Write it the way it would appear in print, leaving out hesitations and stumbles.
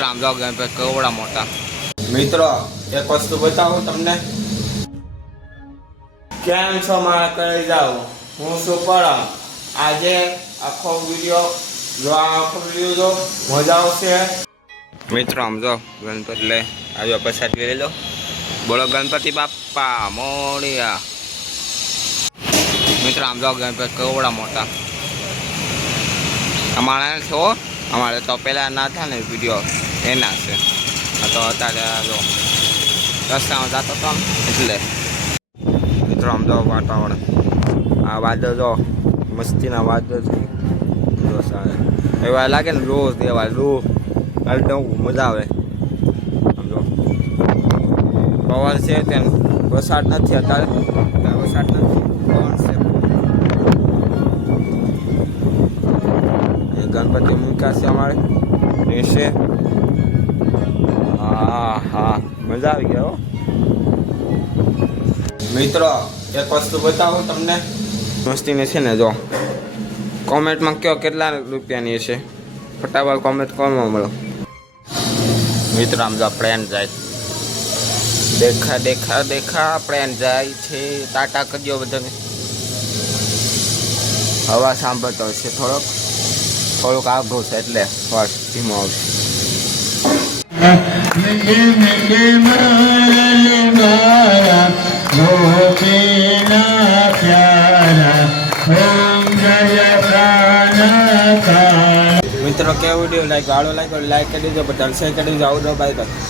મિત્રો આમ જાઓ ગણપતિ કેવડા મોટા. મિત્રો એક વસ્તુ બતાવું તમને. કેમ છો મારા કરી જાઓ, હું સુપર. આજે આખો વિડીયો જો મજા આવશે. મિત્રો આમ જાઓ ગણપતિ લે આવ્યો પ્રસાદ લઈ લો. બોલો ગણપતિ બાપ્પા મોરિયા. મિત્રો આમ જાઓ ગણપતિ કેવડા મોટા. અમારા છો અમારે તો પહેલાં ના હતા ને વિડીયો એના છે. તો અત્યારે જો રસ્તામાં જતો હતો એટલે. મિત્રો આમ જાઓ વાતાવરણ, આ વાદળ જો મસ્તીના વાદળ છે. જો સારા એવા લાગે ને રોજ એવા રોજ અલટું મજા આવે. સમજો પવન છે તેમ વરસાદ નથી અત્યારે, વરસાદ નથી પવન છે. એ ગણપતિ મૂક્યા છે અમારે નીચે. હા મજા આવી ગયો. મિત્રો એક વસ્તુ બતાવું તમને. મસ્તીને છે ને જો કોમેન્ટમાં કયો કેટલા રૂપિયાની છે, ફટાફટ કોમેન્ટ કરવામાં મળો. મિત્રો આમ જો પ્લેન જાય, દેખા દેખા દેખા પ્લેન જાય છે. ટાટા કરજો બધાને. હવા સાંભળતો હશે થોડુંક આઘું છે એટલે બસ ધીમો આવશે. મિત્રો કેવો વિડીયો લાઈક કરી દેજો, બધા શેર કરી દેજો. આવું બાય બાય.